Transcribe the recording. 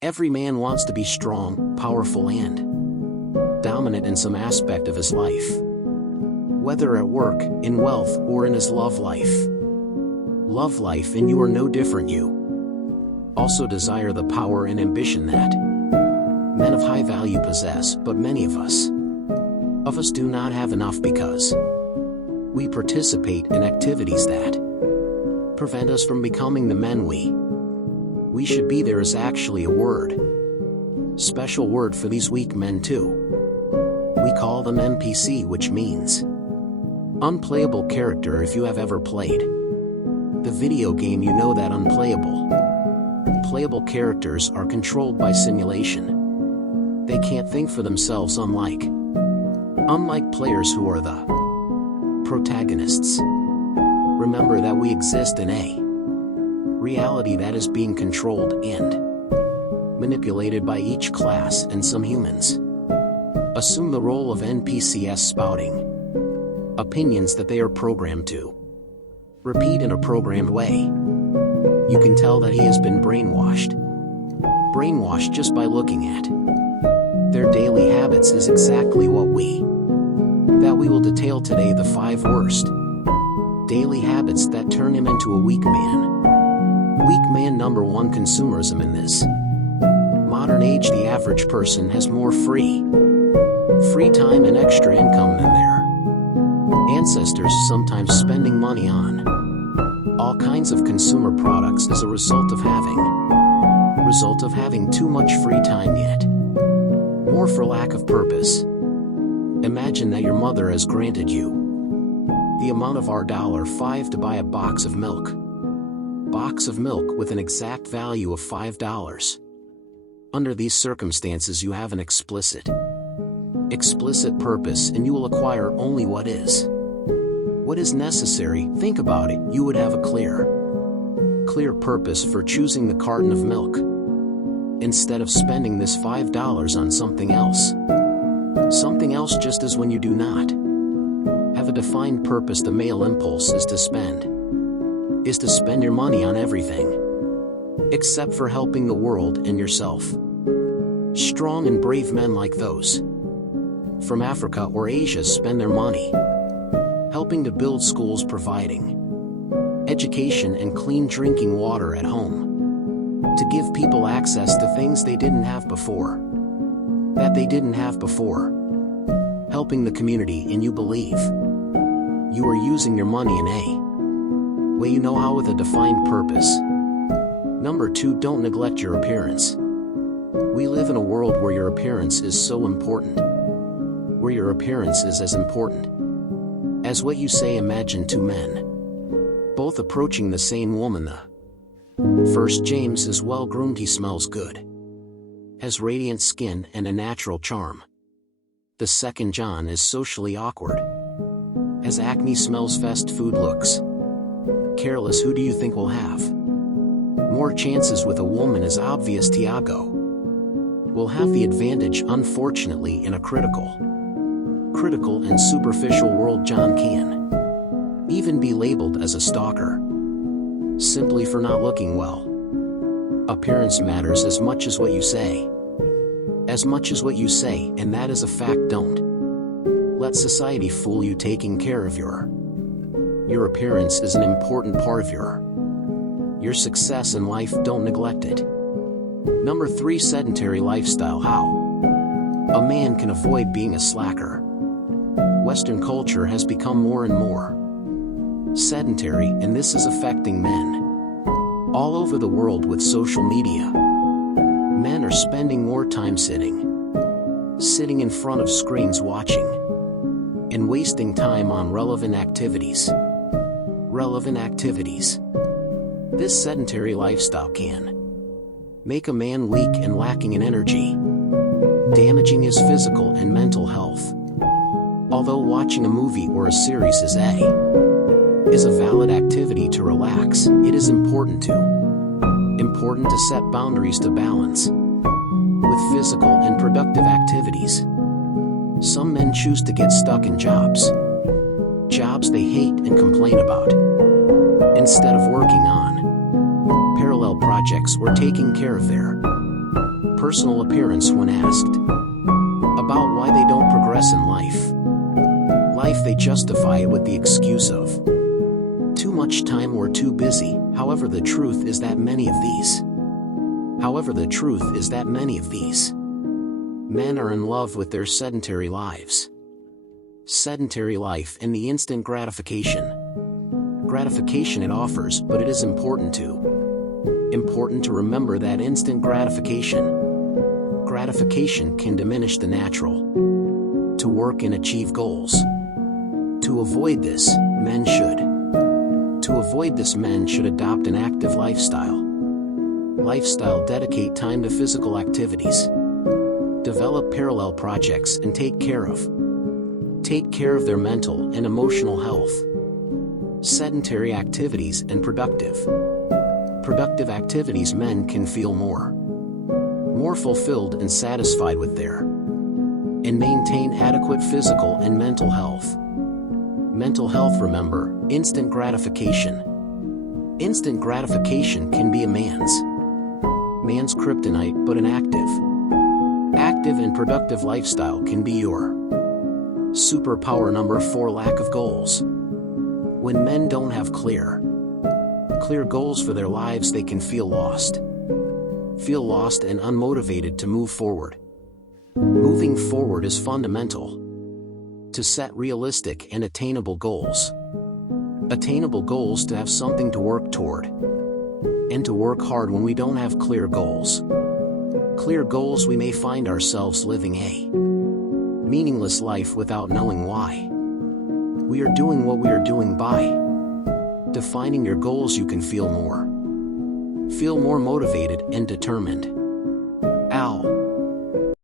Every man wants to be strong, powerful and dominant in some aspect of his life. Whether at work, in wealth, or in his love life. Love life, and you are no different. You also desire the power and ambition that men of high value possess, but many of us do not have enough because we participate in activities that prevent us from becoming the men we should be. There is actually a special word for these weak men too. We call them NPC, which means unplayable character. If you have ever played the video game, you know that playable characters are controlled by simulation. They can't think for themselves, unlike players who are the protagonists. Remember that we exist in a reality that is being controlled and manipulated by each class, and some humans assume the role of NPCs, spouting opinions that they are programmed to repeat in a programmed way. You can tell that he has been brainwashed just by looking at their daily habits. Is exactly what we will detail today. The 5 worst daily habits that turn him into a weak man. Number 1, consumerism. In this modern age, the average person has more free time and extra income than their ancestors, sometimes spending money on all kinds of consumer products as a result of having too much free time, yet more for lack of purpose. Imagine that your mother has granted you the amount of $5 to buy a box of milk with an exact value of $5. Under these circumstances, you have an explicit purpose, and you will acquire only what is necessary. Think about it. You would have a clear purpose for choosing the carton of milk instead of spending this $5 on something else, just as when you do not have a defined purpose, the male impulse is to spend your money on everything except for helping the world and yourself. Strong and brave men like those from Africa or Asia spend their money helping to build schools, providing education and clean drinking water at home, to give people access to things they didn't have before, helping the community. And you believe you are using your money in a way you know how, with a defined purpose. Number 2, don't neglect your appearance. We live in a world where your appearance is so important, where your appearance is as important as what you say. Imagine 2 men, both approaching the same woman. The first, James, is well groomed, he smells good, has radiant skin and a natural charm. The second, John, is socially awkward, has acne, smells fast food, looks careless. Who do you think will have more chances with a woman? Is obvious. Tiago will have the advantage. Unfortunately, in a critical and superficial world, John can even be labeled as a stalker simply for not looking well. Appearance matters as much as what you say, and that is a fact. Don't let society fool you. Taking care of your appearance is an important part of your success in life. Don't neglect it. Number 3, sedentary lifestyle. How a man can avoid being a slacker. Western culture has become more and more sedentary, and this is affecting men all over the world. With social media, men are spending more time sitting in front of screens, watching and wasting time on relevant activities. This sedentary lifestyle can make a man weak and lacking in energy, damaging his physical and mental health. Although watching a movie or a series is a valid activity to relax, it is important to set boundaries to balance with physical and productive activities. Some men choose to get stuck in jobs they hate and complain about, instead of working on parallel projects or taking care of their personal appearance when asked about why they don't progress in life, they justify it with the excuse of too much time or too busy. However, the truth is that many of these men are in love with their sedentary lives. Sedentary life and the instant gratification it offers, but it is important to remember that instant gratification can diminish the natural to work and achieve goals. To avoid this, men should adopt an active lifestyle. Dedicate time to physical activities. Develop parallel projects and take care of their mental and emotional health. Sedentary activities and productive activities. Men can feel more fulfilled and satisfied with their and maintain adequate physical and mental health. Remember, instant gratification can be a man's kryptonite, but an active and productive lifestyle can be your superpower. Number 4, lack of goals. When men don't have clear goals for their lives, they can feel lost and unmotivated to move forward. Moving forward is fundamental. To set realistic and attainable goals. To have something to work toward. And to work hard. When we don't have clear goals, we may find ourselves living a meaningless life without knowing why. We are doing what we are doing. By defining your goals, you can feel more motivated and determined.